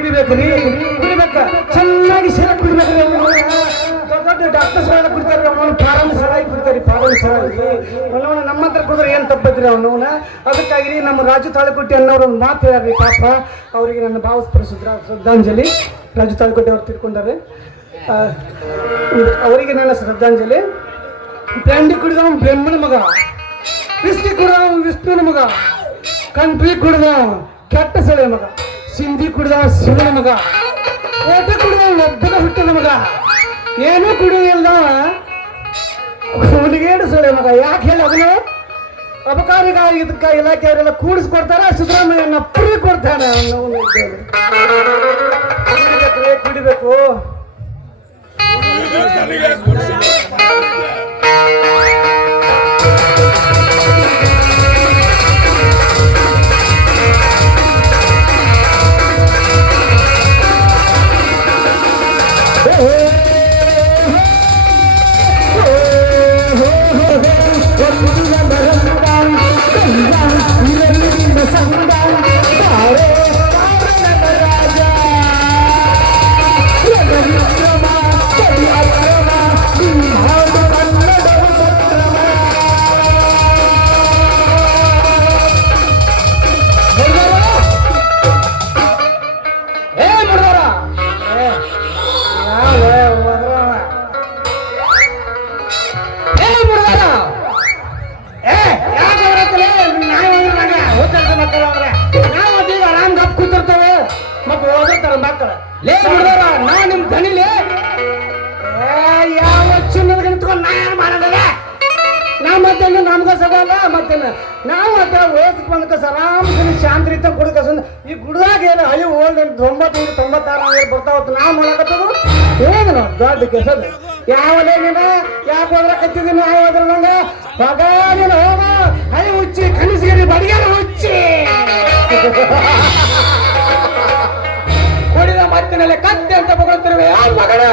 ಕುಡಿಬೇಕ್ರಿ ಕುಡಿಬೇಕ ಚೆನ್ನಾಗಿ ಸೇರ ಕುಡಿಬೇಕ್ರಿ ದೊಡ್ಡ ಡಾಕ್ಟರ್ಸ್ ಕುಡಿತಾರೆ ಅವನು ಫಾರಂ ಸರಾಯಿ ಕುಡಿತಾರೆ ಫಾರಂ ಸರಾಯಿ ಅವನವನ ನಮ್ಮ ಹತ್ರ ಕುಡಿದ್ರೆ ಏನು ತಪ್ಪದ್ರಿ ಅವನವನ ಅದಕ್ಕಾಗಿ ನಮ್ಮ ರಾಜು ತಾಳಿಕೊಟ್ಟಿ ಅನ್ನೋರು ಒಂದು ಮಾತು ಹೇಳ್ರಿ ಪಾಪ ಅವರಿಗೆ ನನ್ನ ಭಾವಸ್ಪರ ಶ್ರದ್ಧಾಂಜಲಿ ರಾಜು ತಾಳಿಕೊಟ್ಟಿ ಅವ್ರು ತಿಳ್ಕೊಂಡಾರೆ ಅವರಿಗೆ ನನ್ನ ಶ್ರದ್ಧಾಂಜಲಿ ಬ್ರ್ಯಾಂಡಿ ಕುಡಿದವ ಬ್ರಹ್ಮನ ಮಗ ವಿಸ್ಕಿ ಕುಡಿದವ ವಿಷ್ಣುವಿನ ಮಗ ಕಂಟ್ರಿ ಕುಡಿದವ ಕೆಟ್ಟ ಸೊಳೆ ಮಗ ಸಿಂಧಿ ಕುಡಿದವ ಶಿವನ ಮಗ ಕೋಟೆ ಕುಡಿದವ ಒಬ್ಬನ ಹುಟ್ಟಿದ ಮಗ ಏನೂ ಕುಡಿಯೋದಿಲ್ಲದವ ಹುಡುಗೇಡು ಸೊಳೆ ಮಗ ಯಾಕೆ ಹೇಳಿ ಅದನ್ನು ಅಬಕಾರಿ ಇದಕ್ಕ ಇಲಾಖೆಯವರೆಲ್ಲ ಕೂಡಿಸ್ಕೊಡ್ತಾರೆ ಸಿದ್ದರಾಮಯ್ಯನ ಫ್ರೀ ಕೊಡ್ತಾನೆ ಕುಡಿಬೇಕು ನಾವು ವಯಸ್ಸಿಗೆ ಬಂದಕ್ಕೆ ಸರಾಮದಲ್ಲಿ ಶಾಂತಿ ರೀತಿ ಕುಡಿಕ ಈ ಗುಡ್ದಾಗ ಏನು ಹಳಿ ಓಲ್ಡ್ 95 96 ಬರ್ತಾವತ್ತು ನಾವು ಮಾಡಕತ್ತದು ಏನು ದೊಡ್ಡ ಕೆಸದು ಯಾವಲೇ ನೀನು ಯಾಕೆ ಹೋದ್ರ ಕತ್ತಿದ್ದೀನಿ ನಾವು ಹೋದ್ರ ನಂಗೆ ಮಗ ನೀನು ಹೋಗ ಹಳಿ ಹುಚ್ಚಿ ಕನಸಿಗೆ ಬಡಿಗೆಲ್ಲ ಹುಚ್ಚಿ ಕುಡಿದ ಮತ್ತಿನಲ್ಲಿ ಕತ್ತೆ ಅಂತ ಬಗೊಳ್ತಿರುವೆ ಆ ಮಗನೇ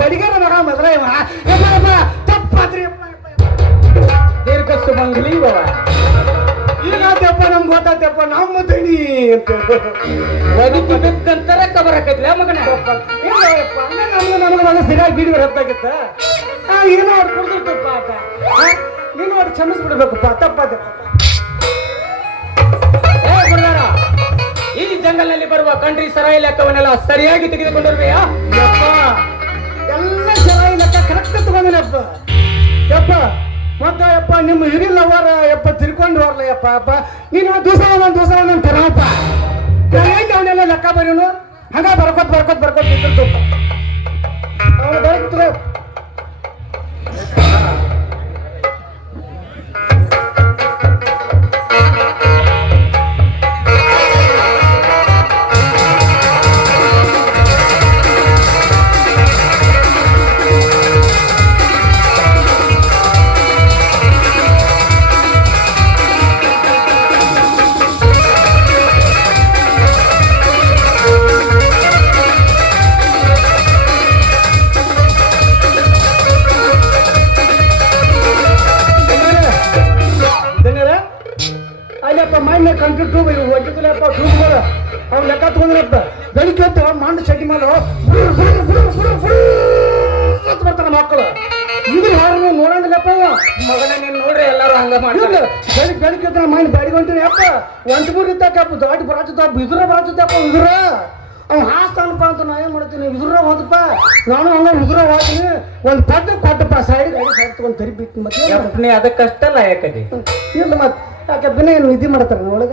ಬಡಿಗೆರ ಮಗ ಮದ್ರ ತಪ್ಪಾದ್ರಿ ದೀರ್ಘ ಸುಮಂಗಲಿ ಈಗಪ್ಪ ನಮ್ಗೆ ಗೊತ್ತಾತಪ್ಪ ನಮ್ಮ ದಣಿ ಅಂತ ಬದುಕಿ ಬಿದ್ದಂತರ ಕಬರಕೈತಿಲ್ಲ ಮಗನ ನಮ್ಗೆ ನಮ್ಗೆ ಸರಿಯಾಗಿ ಬಿಡಿ ಹೊತ್ತಾಗಿತ್ತ ಏನೋ ಅವ್ರು ಕುಡ್ದಿರ್ತಪ್ಪ ಆತ ನೀನು ಅವ್ರು ಕ್ಷಮಿಸ್ಬಿಡ್ಬೇಕಪ್ಪ ತಪ್ಪಾದ ಈ ಜಂಗಲ್ನಲ್ಲಿ ಬರುವ ಕಂಡ್ರಿ ಸರಾಯಿ ಲೆಕ್ಕವನ್ನೆಲ್ಲ ಸರಿಯಾಗಿ ತೆಗೆದುಕೊಂಡಿರುವೆಯಾ ಎಲ್ಲ ಸರಾಯಿ ಲೆಕ್ಕ ಕರೆಕ್ಟ್ ತಗೊಂಡಿನಪ್ಪ ಯಪ್ಪ ಮತ್ತ ಯಪ್ಪ ನಿಮ್ಮ ಹಿರಿಲವರ ಯಪ್ಪ ತಿರ್ಕೊಂಡು ಹೋರ್ಲ ಯಪ್ಪ ಅಪ್ಪ ನೀನು ದಿವಸ ಒಂದೊಂದು ತರಪ್ಪ ಅವನೆಲ್ಲ ಲೆಕ್ಕ ಬರೀನು ಹಂಗ ಬರ್ಕೋತ್ ನಿಂತಿರ್ತು ಅವನು ಬರೀ ಅವ್ನು ಲೆಕ್ಕ ತಗೊಂಡ್ರಪ್ಪ ಬೆಳಿಗ್ಗೆ ಮಂಡ ಚಟಿ ಮಾಡು ಬರ್ತಾನ ಮಕ್ಕಳು ಇದ್ರ ಯಾರು ನೋಡಂಗಿಲ್ಲಪ್ಪ ಮಗನ ನೀನು ನೋಡ್ರಿ ಎಲ್ಲಾರು ಹಂಗ ಮಾಡಿಲ್ಲ ಬೆಳಿಗ್ಗೆ ಮೈಂಡ್ ಬಾಡಿಗೆ ಹೊಂತೀನಿ ಅಪ್ಪ ಒಂಟೂರು ಇದ್ದಕ್ಕಪ್ಪ ದೊಡ್ಡ ಬರಾಜತ್ತಪ್ಪ ಇದ್ರ ಬರಾಜತ್ತಪ್ಪ ಇದ್ರ ಅವ್ನು ಹಾಸ್ತಾನಪ್ಪ ಅಂತ ನಾ ಏನ್ ಮಾಡ್ತೀನಿ ಇದ್ರ ಹೋದಪ್ಪ ನಾನು ಹಂಗ ಇದ್ರ ಹೋಗ್ತೀನಿ ಒಂದು ಪಟ್ಟು ಕೊಟ್ಟಪ್ಪ ಸೈಡ್ ಗಾಡಿ ಸೈಡ್ ತಗೊಂಡು ತರಿ ಬಿಟ್ಟು ಮತ್ತೆ ಅದಕ್ಕಷ್ಟಲ್ಲ ಯಾಕಡೆ ಇಲ್ಲ ಮತ್ತೆ ಯಾಕೆ ಬಿನ್ನ ಏನು ನಿಧಿ ಮಾಡ್ತಾರ ಒಳಗ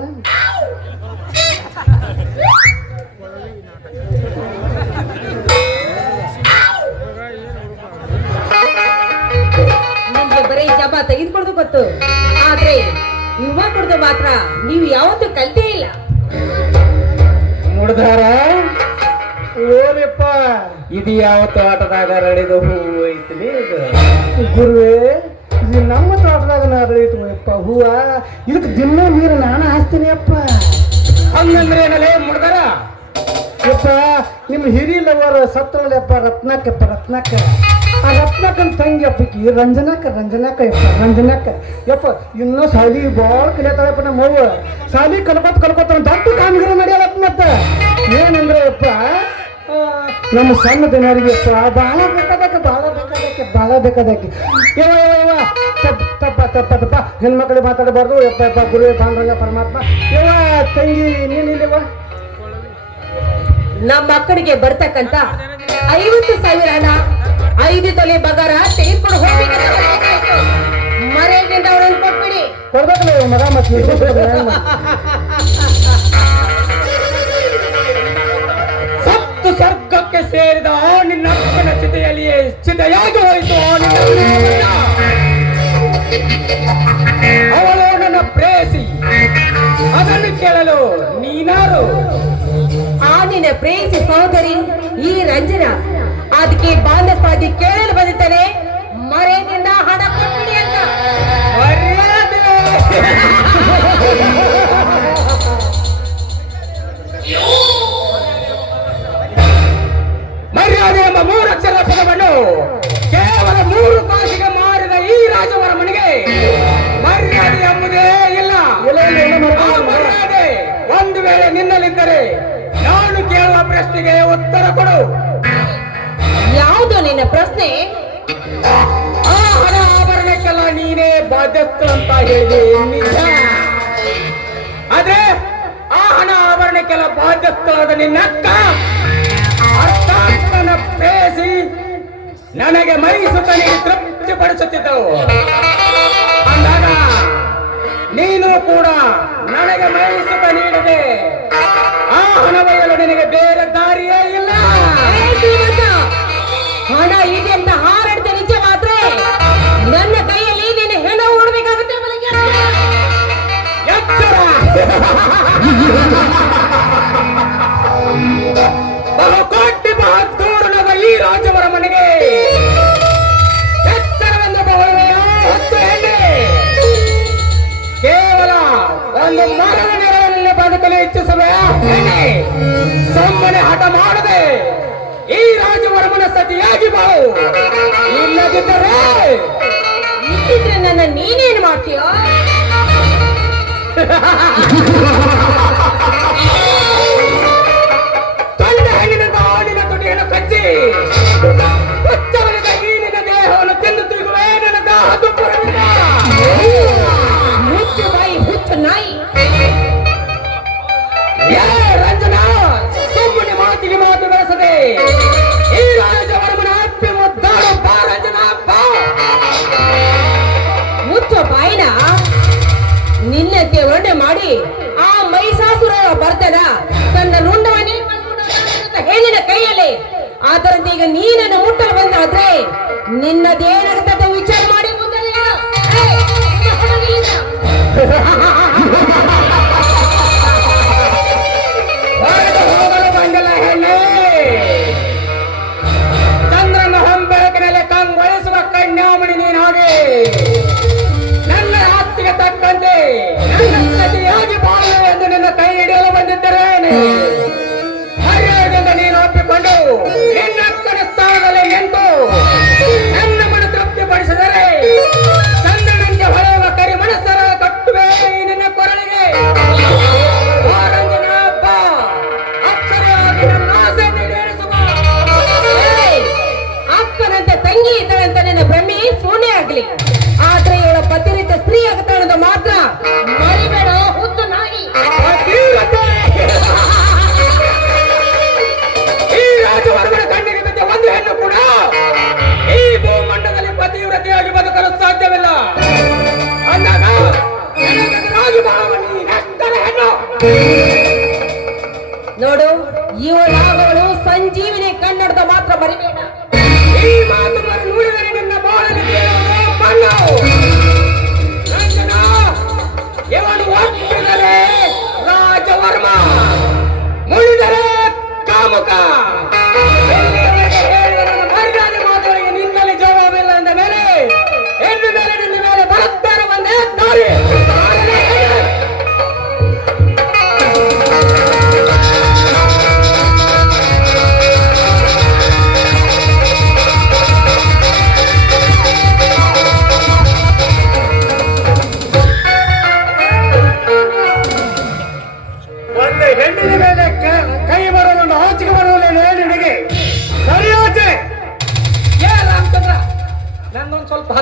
ನಿಮ್ಗೆ ಬರೀ ಜಪ ತೆಗೆದುಕೊಡ್ದು ಗೊತ್ತು ಆದ್ರೆ ಯುವ ಕೊಡ್ದು ಮಾತ್ರ ನೀವು ಯಾವತ್ತೂ ಕಲ್ತೇ ಇಲ್ಲ ನೋಡಿದಾರ ಓರಿಪ್ಪ ಇದು ಯಾವತ್ತು ಆಟದಾಗ ರಳಿದು ಹೂವು ಐತಿ ಗುರುವೇ ಇದು ನಮ್ಮ ತೋಟದಾಗ ನರಳಿತು ಅಪ್ಪ ಹೂವ ಇದಕ್ಕೆ ದಿನ ನೀರು ನಾನು ಹಾಸ್ತೀನಿ ಅಪ್ಪ ಹಂಗಂದ್ರೆ ಏನಲ್ಲೇ ಮುಡ್ದಾರ ಯಪ್ಪ ನಿಮ್ಮ ಹಿರಿ ಲವರ್ ಸತ್ತವಲ್ಲಪ್ಪ ರತ್ನಾಕಪ್ಪ ರತ್ನಾಕ ಆ ರತ್ನಾಕನ್ ತಂಗಿ ಅಪ್ಪಿಕಿ ರಂಜನಾಕ ಯಪ್ಪ ರಂಜನಾಕ ಯಪ್ಪ ಇನ್ನೂ ಸಾಲಿ ಭಾಳ ಕಲಿಯತ್ತಾಳಪ್ಪ ನಮ್ಮ ಅವ್ವ ಸಾಲಿ ಕಲ್ಕೋತ ದೊಡ್ಡ ಕಾಮಗಾರಿ ಮಾಡ್ಯಾಳಪ್ಪ ಮತ್ತೆ ಏನಂದ್ರೆ ಯಪ್ಪ ನಮ್ಮ ಸಣ್ಣ ದಿನವರಿಗೆ ಯಪ್ಪ ಭಾಳ ಬೇಕಾದಕ್ಕೆ ಯವ ತಪ್ಪ ಹೆಣ್ಮಕ್ಳಿಗೆ ಮಾತಾಡಬಾರ್ದು ಯಪ್ಪ ಗುರು ಪಾಂಡುರಂಗ ಪರಮಾತ್ಮ ಯವ ತಂಗಿ ನೀನಿಲ್ಲವ ನಮ್ಮ ಮಕ್ಕಳಿಗೆ ಬರ್ತಕ್ಕಂತ 50,000 ಹಣ 5 ತೊಲೆ ಬಗಾರ ತೆಗೆದುಕೊಂಡು ಹೋಗ್ಬೇಕಂತ ಮರ್ಯಾದೆಯಿಂದ ಅವರನ್ನು ಕೊಟ್ಬಿಡಿ. ಕೊಡ್ಬೇಕಲ್ಲ ಮಗ ಮತ್ತೆ ಸತ್ತು ಸ್ವರ್ಗಕ್ಕೆ ಸೇರಿದ ನಿನ್ನ ಅಪ್ಪನ ಚಿತೆಯಲ್ಲಿಯೇ ಚಿತೆಯಾಗಿ ಹೋಯಿತು ಅವಳು ನನ್ನ ಪ್ರೇಯಸಿ. ಅದನ್ನು ಕೇಳಲು ನೀನಾರು? ಆ ನಿನ್ನ ಪ್ರೇಯಸಿ ಸಹೋದರಿ ಈ ರಂಜನಾ ಅದಕ್ಕೆ ಬಾಂಧವ್ಯ ಕೇಳಲು ಬಂದಿದ್ದಾನೆ. ಮರ್ಯಾದೆಯಿಂದ ಹಣ ಕೊಟ್ಬಿಡಿ ಅಂತ. ಮರ್ಯಾದೆ ಎಂಬ 3 ಅಕ್ಷರ ಪದವನ್ನು ಕೇವಲ 3 ಕಾಸಿಗೆ ಮಾರಿದ ಈ ರಾಜವರ್ಮನಿಗೆ ಮರ್ಯಾದೆ ಎಂಬುದೇ ಇಲ್ಲ. ಆ ಮರ್ಯಾದೆ ಒಂದು ವೇಳೆ ನಿನ್ನಲ್ಲಿದ್ದರೆ ನಾನು ಕೇಳುವ ಪ್ರಶ್ನೆಗೆ ಉತ್ತರ ಕೊಡು. ಯಾವುದು ನಿನ್ನ ಪ್ರಶ್ನೆ? ಆ ಹಣ ಆಭರಣಕ್ಕೆಲ್ಲ ನೀನೇ ಬಾಧ್ಯಸ್ಥ ಅಂತ ಹೇಳಿದೆ ನಿಜ. ಆದ್ರೆ ಆ ಹಣ ಆಭರಣಕ್ಕೆಲ್ಲ ಬಾಧ್ಯಸ್ಥಳಾದ ನಿನ್ನಕ್ಕ ಅರ್ಥಾತ್ ನನ್ನ ಪ್ರೇಯಸಿ ನನಗೆ ಮೈಸುತ್ತ ನೀಡಿ ತೃಪ್ತಿಪಡಿಸುತ್ತಿದ್ದಳು. ಅಂದಾಗ ನೀನು ಕೂಡ ನನಗೆ ಮೈಸುತ್ತ ನೀಡದೆ ಆ ಹಣ ಒಯ್ಯಲು ನಿನಗೆ ಬೇರೆ ದಾರಿಯೇ ಇಲ್ಲ. ಹಣ ಇದೆ ಅಂತ ಹಾರಾಡ್ತೆ ನಿಜವಾದ್ರೆ ನನ್ನ ಕೈಯಲ್ಲಿ ನಿನ್ನ ಹೆಣ ಓಡಬೇಕಾಗುತ್ತೆ. ಎಚ್ಚರ! ಬಹುಕೋಟಿ ಬಹದ್ದೂರನಾದ ಈ ರಾಜವರ ಮನೆಗೆ ಎಚ್ಚರವೆಂದು ಬಹಳವೆಯ ಹೊತ್ತು ಎಣ್ಣೆ ಕೇವಲ ಒಂದು ಮರದ ನೆರಳಿನಲ್ಲಿ ಬದುಕಲು ಇಚ್ಛಿಸುವ ಎಣ್ಣೆ ಸುಮ್ಮನೆ ಹಠ ಮಾಡದೆ ಈ ರಾಜವರ್ಮನ ಸತಿಯಾಗಿ ಬಾಳು. ಇಲ್ಲದಿದ್ದರೆ ನನ್ನ ನೀನೇನು ಮಾಡ್ತೀಯೋ? ತೊಂಡ ಹೆಣ್ಣಿನ ಗಾಡಿನ ತುಟಿಯನ್ನು ಕಚ್ಚಿ ಸ್ವಚ್ಛವರಿದ ಈ ನಿನ್ನ ದೇಹವನ್ನು ತಿಂದು ತಿರುಗುವೆ ನನ್ನ ದಾಹ ದುಪ್ಪರವಿಲ್ಲ. ಮುಚ್ಚು ಬಾಯಿ ಹುಚ್ಚು ನಾಯಿ. ರಂಜನಾ, ಸುಮ್ಮನೆ ಮಾತಿಗೆ ಮಾತು ಬೆಳೆಸದೆ ಈ ರಾಜವರ್ಮನ ಅಪ್ಪಿ ಮುದ್ದಾಡು ಬಾ ರಂಜನಾ ಬಾ. ಮುಚ್ಚು ಬಾಯಿನ. ನಿನ್ನಂತೆ ವರ್ಣೆ ಮಾಡಿ ಆ ಮೈಸಾಸುರ ಬರ್ದನ ತನ್ನ ರುಂಡವನ್ನೇ ಹೆಣ್ಣಿನ ಕೈಯಲ್ಲಿ. ಆದರಂತೆ ಈಗ ನೀನನ್ನು ಮುಟ್ಟಲು ಬಂದಾದ್ರೆ ನಿನ್ನದೇನಾಗುತ್ತದೆ ವಿಚಾರ ಮಾಡಿ ಮುಂದೆ ಹೇಳು. ಹೊರಟು ಹೋಗಲು ಬಂದಿಲ್ಲ ಹೆಣ್ಣೆ. ಚಂದ್ರನ ಹೊಂಬೆಳಕಿನಲ್ಲಿ ಕಂಗೊಳಿಸುವ ಕನ್ಯಾಮಣಿ ನೀನಾಗೆ ನನ್ನ ಹತ್ತಿಗೆ ತಕ್ಕಂತೆ ನನ್ನ ಸತಿಯಾಗಿ ಬಾಳುವೆ ಎಂದು ನಿನ್ನ ಕೈ ಹಿಡಿಯಲು ಬಂದಿದ್ದರೇನೆ. ಮರ್ಯಾದೆಯಿಂದ ನೀನು ಒಪ್ಪಿಕೊಂಡು ನಿನ್ನ ಅಕ್ಕನ ಸ್ಥಾನದಲ್ಲಿ ನಿಂತು ನನ್ನ ಮನ ತೃಪ್ತಿಪಡಿಸಿದರೆ ಚಂದ್ರನಂತೆ ಹೊಳೆಯುವ ಕರಿ ಮನಸ್ಸರ ಕಟ್ಟುವೆ ನಿನ್ನ ಕೊರಳಿಗೆ. ರಂಜನಾ ಬಾ, ಅಕ್ಷರವಾಗಿ ನನ್ನ ಆಸೆ ಈಡೇರಿಸುವ. ಅಕ್ಕನಂತೆ ತಂಗಿ ಇದ್ದಾಳಂತ ನಿನ್ನ ಭ್ರಮೆ ಸೋನೆ ಆಗ್ಲಿ. ಆದ್ರೆ ಇವಳ ಪತಿರಿತ ಸ್ತ್ರೀ ಆಗತಾಳದ ಮಾತ್ರ ಮರಿಬೇಡ ಹುತ್ತು ನಾಯಿ. ಅಧೀರತೆ! ಈ ರಾಜವರ್ಮನ ಕಣ್ಣಿಗೆ ಬಿದ್ದ ಒಂದು ಹೆಣ್ಣು ಕೂಡ ಈ ಭೂಮಂಡಲದಲ್ಲಿ ಪತಿವ್ರತೆಯಾಗಿ ಬದುಕಲು ಸಾಧ್ಯವಿಲ್ಲ. ಅಂದಾಗ ನನಗೆದುರಾಗಿ ಬಾಳುವ ನೀನೆಷ್ಟರ ಹೆಣ್ಣು. ನೋಡು, ಇವಳಾಗವಳು ಸಂಜೀವಿನಿ ಕನ್ನಡದ ಮಾತ್ರ ಮರಿಬೇಡ. ಈ ಮಾತು ಮರಿ ನುಡಿದರೆ ನಿನ್ನ ಬಾಳಲ್ಲಿ ಬೀಳುವುದು ಮಣ್ಣು. ರಂಜನಾ, ಇವನು ಒಪ್ಪಿದರೆ ರಾಜವರ್ಮ, ಮುಳಿದರೆ ಕಾಮುಕ. ಎಲ್ಲಿಯವರೆಗೆ ಹೇಳಿದ ನನ್ನ ಮರ್ಯಾದೆ ಮಾತುಗಳಿಗೆ ನಿನ್ನಲ್ಲಿ ಜವಾಬಿಲ್ಲ ಎಂದ ಮೇಲೆ ಇನ್ನು ಮೇಲೆ ನಿನ್ನ ಮೇಲೆ ಬರುತ್ತಾರೆ ಒಂದೇ ದಾರಿ.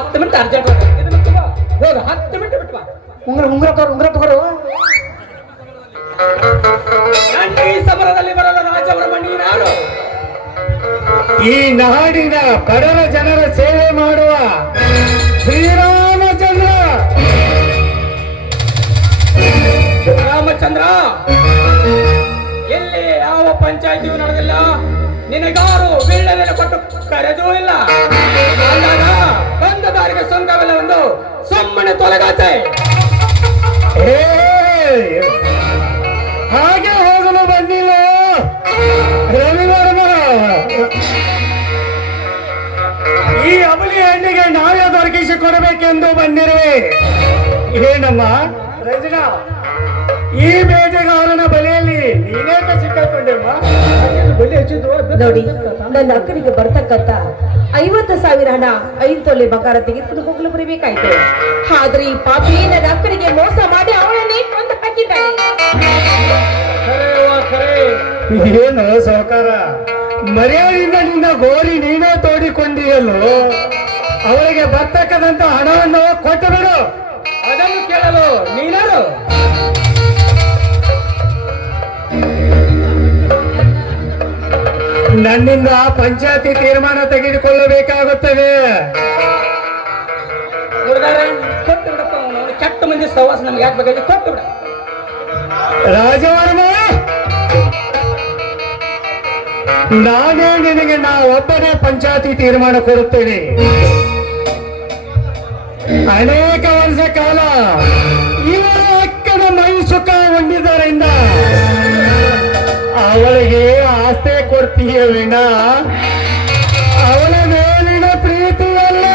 10 ಮಿನಿಟ್ ಅರ್ಜೆಂಟ್ ಹೋಗ 10 ಮಿನಿಟ್ ಬಿಟ್ಟು ಬಾ. ಉಂಗ್ರ ತಗೋರು ಈ ಸಮರದಲ್ಲಿ ಬರಲು ರಾಜವರ್ಮಣಿ ನಾನು ಈ ನಾಡಿನ ಬಡವ ಜನರ ಸೇವೆ ಮಾಡುವ ಶ್ರೀರಾಮಚಂದ್ರ. ರಾಮಚಂದ್ರ, ಎಲ್ಲಿ ಯಾವ ಪಂಚಾಯಿತಿಯೂ ನಡೆದಿಲ್ಲ, ನಿನಗಾರು ವೀಳ್ಯದೆಲೆ ಕೊಟ್ಟು ಕರೆದೂ ಇಲ್ಲ. ಅಂದಾಗ ಬಂದ ದಾರಿಗೆ ಸುಂಕವಿಲ್ಲ ಒಂದು ಸುಮ್ಮನೆ ತೊಲಗಾತೆ. ಹಾಗೆ ಹೋಗಲು ಬಂದಿಲ್ಲ ರವಿವರ್ಮ. ಈ ಅಮಲಿ ಹಣ್ಣಿಗೆ ನ್ಯಾಯ ದೊರಕಿಸಿ ಕೊಡಬೇಕೆಂದು ಬಂದಿರುವೆ. ಏನಮ್ಮ ರಜನಾ, ಈ ಬೇಟೆಗಾರನ ಬಲೆಯಲ್ಲಿ ನೀನೇಕ ಸಿಕ್ಕಾಕೊಂಡೆಮ್ಮ? ಬಲಿ ಹಚ್ಚಿದ್ರು ನೋಡಿ, ನನ್ನ ಅಕ್ಕನಿಗೆ ಬರ್ತಕ್ಕಂತ 50,000 ಹಣ 5 ತೊಲೆ ಬಂಗಾರ ತೆಗೆದುಕೊಂಡು ಹೋಗಲು ಬರಬೇಕಾಯ್ತು. ಆದ್ರೆ ಈ ಪಾಪಿ ನನ್ನ ಅಕ್ಕನಿಗೆ ಮೋಸ ಮಾಡಿ ಅವಳನ್ನೇ ಕೊಂದು ಹಾಕಿದ್ದಾನೆ. ಏನು ಸಹಕಾರ, ಮರ್ಯಾದೆಯಿಂದ ನಿನ್ನ ಗೋರಿ ನೀನೇ ತೋಡಿಕೊಂಡಿಯಲ್ಲೋ. ಅವಳಿಗೆ ಬರ್ತಕ್ಕಂಥ ಹಣವನ್ನು ಕೊಟ್ಟು ಬಿಡು. ಅದನ್ನು ಕೇಳಲು ನೀನಾರು? ನನ್ನಿಂದ ಪಂಚಾಯತಿ ತೀರ್ಮಾನ ತೆಗೆದುಕೊಳ್ಳಬೇಕಾಗುತ್ತದೆ. ಕೊಟ್ಟು ಬಿಡಪ್ಪ, ಅವನು ಕೆಟ್ಟ ಮಂದಿ ಸವಾಸ ನಮ್ಗೆ ಯಾಕೆ ಬೇಕಾಗಿ ಕೊಟ್ಟು ಬಿಡ. ರಾಜವರ್ಮ, ನಾನೇ ನಿನಗೆ ಒಬ್ಬನೇ ಪಂಚಾಯತಿ ತೀರ್ಮಾನ ಕೊಡುತ್ತೇನೆ. ಅನೇಕ ವರ್ಷ ಕಾಲ ಇವರ ಅಕ್ಕನ ಮೈ ಸುಖ ಹೊಂದಿದ್ದರಿಂದ ಅವಳಿಗೆ ಆಸ್ತಿ ಕೊಡ್ತೀಯ ವಿನ ಅವಳ ಮೇಲಿನ ಪ್ರೀತಿಯಲ್ಲ.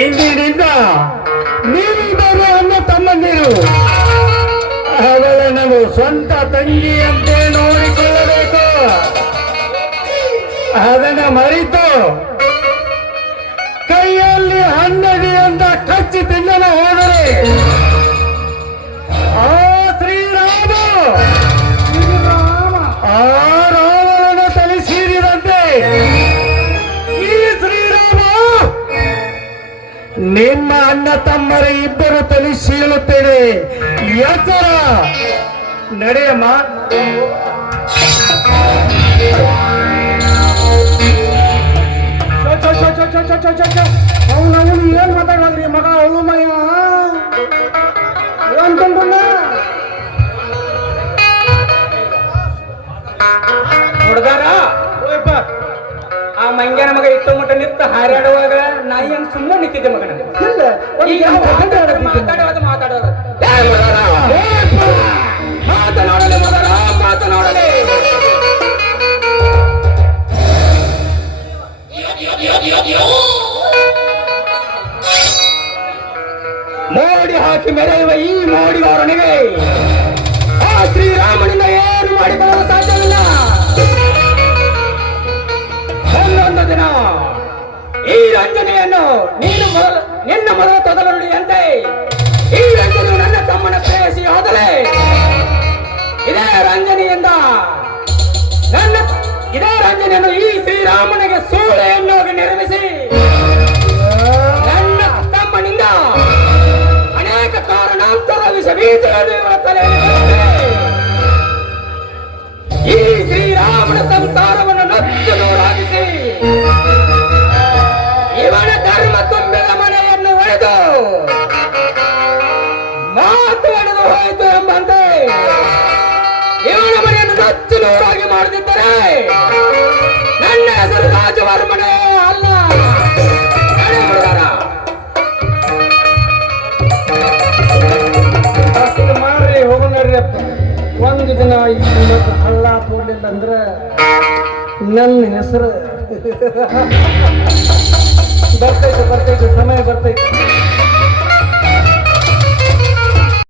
ಇಂದಿನಿಂದ ನೀವಿಬ್ಬರು ಅಣ್ಣ ತಮ್ಮಂದಿರು. ಅವಳನ್ನು ಸ್ವಂತ ತಂಗಿಯಂತೆ ನೋಡಿಕೊಳ್ಳಬೇಕು. ಅದನ್ನ ಮರೆತು ಕೈಯಲ್ಲಿ ಹಣ್ಣಡಿ ಅಂತ ಕಚ್ಚಿ ತಿನ್ನಲು ಹೋದರೆ ಆ ಶ್ರೀರಾಮ ಆ ರಾವಣನ ತಲೆ ಸೀರಿದಂತೆ ಈ ಶ್ರೀರಾಮ ನಿಮ್ಮ ಅಣ್ಣ ತಮ್ಮರ ಇಬ್ಬರು ತಲೆ ಸೀಳುತ್ತೇನೆ. ಎಚ್ಚರ, ನಡೆಯಮ್ಮ. ಅವನು ಏನ್ ಮಾತಾಡ್ರಿ ಮಗ? ಅವಳು ಮಗ ಅನ್ಕೊಂಡ್ರಲ್ಲ. ಹುಡುಗಾರ, ಆ ಮಂಗ್ಯನ ಮಗ ಇಟ್ಟು ಮಟ್ಟ ನಿಂತ ಹಾರಾಡುವಾಗ ನಾಯಿ ಹಂಗ ಸುಮ್ಮನೆ ನಿಂತಿದ್ದೆ ಮಗನ. ಮಾತಾಡೋದು ಮಾತಾಡೋದು ಮಾತನಾಡಲಿ ಮಗನ, ಮಾತನಾಡಲಿ. ಮೋಡಿ ಹಾಕಿ ಮೆರೆಯುವ ಈ ಮೋಡಿಗಾರನಿಗೆ ಆ ಶ್ರೀರಾಮನಿಂದ ಏನು ಮಾಡಿಕೊಳ್ಳಲು ಸಾಧ್ಯವಿಲ್ಲ. ಒಂದೊಂದು ದಿನ ಈ ರಂಜನೆಯನ್ನು ನಿನ್ನ ಮೊದಲ ತೊದಲು ನುಡಿಯಂತೆ ಈ ರಂಜನೆಯು ನನ್ನ ತಮ್ಮನ ಪ್ರೇಯಸಿ ಹೋದಲೇ ಇದೇ ರಂಜನೆಯಿಂದ ಇದೇ ರಂಜನೆಯನ್ನು ಈ ಶ್ರೀರಾಮನಿಗೆ ಸೂಳೆಯನ್ನು ನಿರ್ಮಿಸಿ ನನ್ನ ತಮ್ಮನಿಂದ ಅನೇಕ ಕಾರಣಾಂತರ ವಿಷ ಬೀಜಗಳನ್ನು ಇವರ ತಲೆಯಲ್ಲಿ ಈ ಶ್ರೀರಾಮನ ಸಂಸಾರವನ್ನು ನಚ್ಚು ನೂರಾಗಿಸಿ ಇವನ ಧರ್ಮ ತುಂಬಿದ ಮನೆಯನ್ನು ಒಡೆದು ಮಾತು ಒಡೆದು ಹೋಯಿತು ಎಂಬಂತೆ ಇವನ ಮನೆಯನ್ನು ನಚ್ಚು ನೂರಾಗಿ ಮಾಡದಿದ್ದರೆ ನನ್ನ ಹೆಸರು ರಾಜವರ್ಮನೇ ಅಲ್ಲ. ಮಾಡ್ರಿ ಹೋಗೋಣ್ರಿ ಅಪ್ಪ. ಒಂದು ದಿನ ಹಳ್ಳ ಕೂಡ್ಲಿಲ್ಲ ಅಂದ್ರೆ ನನ್ನ ಹೆಸರು ಬರ್ತೈತೆ ಸಮಯ ಬರ್ತೈತೆ.